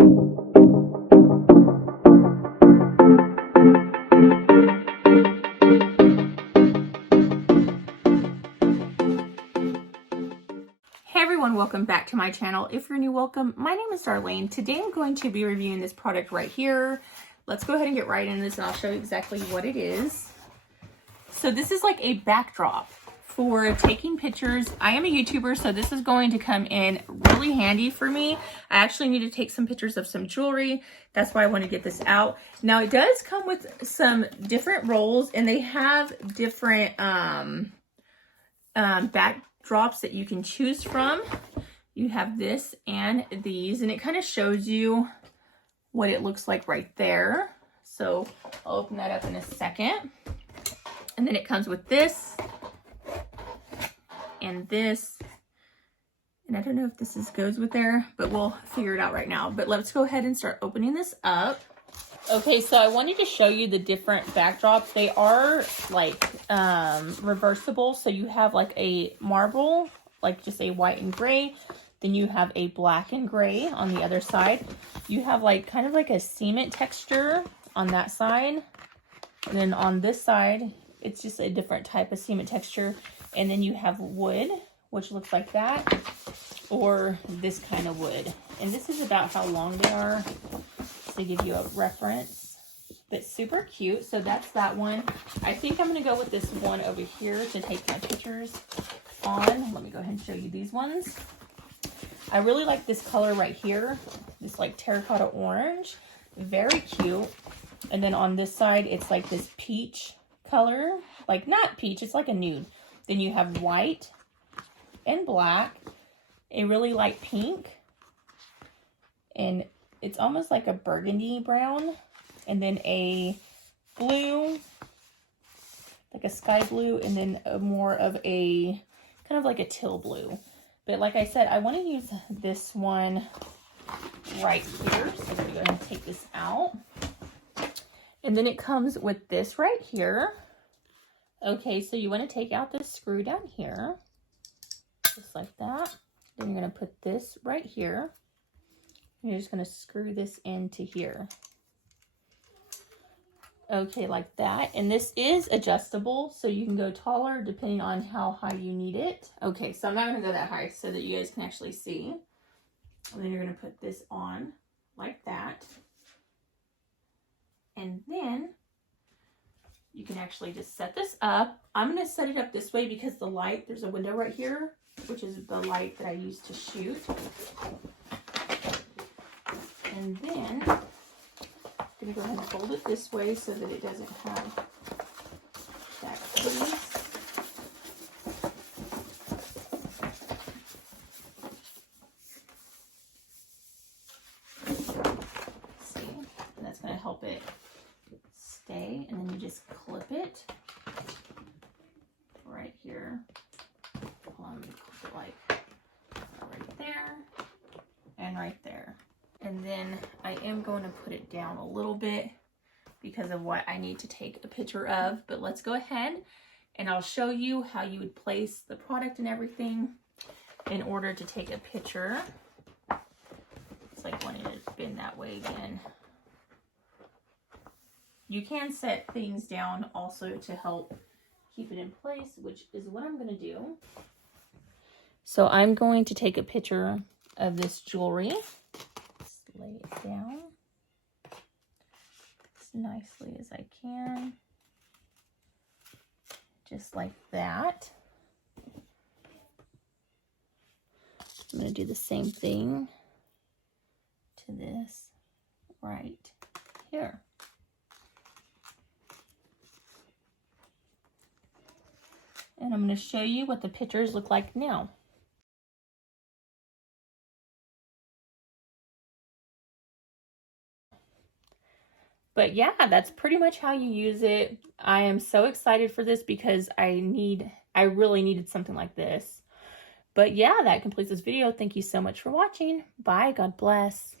Hey everyone, welcome back to my channel. If you're new, welcome. My name is Darlene. Today I'm going to be reviewing this product right here. Let's go ahead and get right into this and I'll show you exactly what it is. So this is like a backdrop for taking pictures. I am a YouTuber, so this is going to come in really handy for me. I actually need to take some pictures of some jewelry. That's why I want to get this out. Now it does come with some different rolls and they have different backdrops that you can choose from. You have this and these, and it kind of shows you what it looks like right there. So I'll open that up in a second. And then it comes with this and this. And I don't know if this goes with there, but we'll figure it out right now. But let's go ahead and start opening this up. Okay, so I wanted to show you the different backdrops. They are like reversible. So you have like a marble, like just a white and gray. Then you have a black and gray on the other side. You have like kind of like a cement texture on that side. And then on this side, it's just a different type of cement texture. And then you have wood, which looks like that, or this kind of wood. And this is about how long they are, to give you a reference. But super cute. So that's that one. I think I'm going to go with this one over here to take my pictures on. Let me go ahead and show you these ones. I really like this color right here. This like terracotta orange. Very cute. And then on this side, it's like this peach color. Like not peach, it's like a nude. Then you have white and black. A really light pink. And it's almost like a burgundy brown. And then a blue, like a sky blue, and then more of a, kind of like a teal blue. But like I said, I want to use this one right here. So I'm going to go ahead and take this out. And then it comes with this right here. Okay, so you want to take out this screw down here. Just like that. Then you're going to put this right here. You're just going to screw this into here. Okay, like that. And this is adjustable, so you can go taller depending on how high you need it. Okay, so I'm not going to go that high so that you guys can actually see. And then you're going to put this on like that. And then you can actually just set this up. I'm going to set it up this way because the light, there's a window right here, which is the light that I use to shoot. And then I'm going to go ahead and fold it this way so that it doesn't have that crease. See, and that's going to help it stay. And then you just clip it right here. Hold on, let me clip it like right there and right there. And then I am going to put it down a little bit because of what I need to take a picture of. But let's go ahead and I'll show you how you would place the product and everything in order to take a picture. It's like wanting to bend that way again. You can set things down also to help keep it in place, which is what I'm going to do. So I'm going to take a picture of this jewelry. Lay it down as nicely as I can, just like that. I'm going to do the same thing to this right here. And I'm going to show you what the pictures look like now. But yeah, that's pretty much how you use it. I am so excited for this because I really needed something like this. But yeah, that completes this video. Thank you so much for watching. Bye. God bless.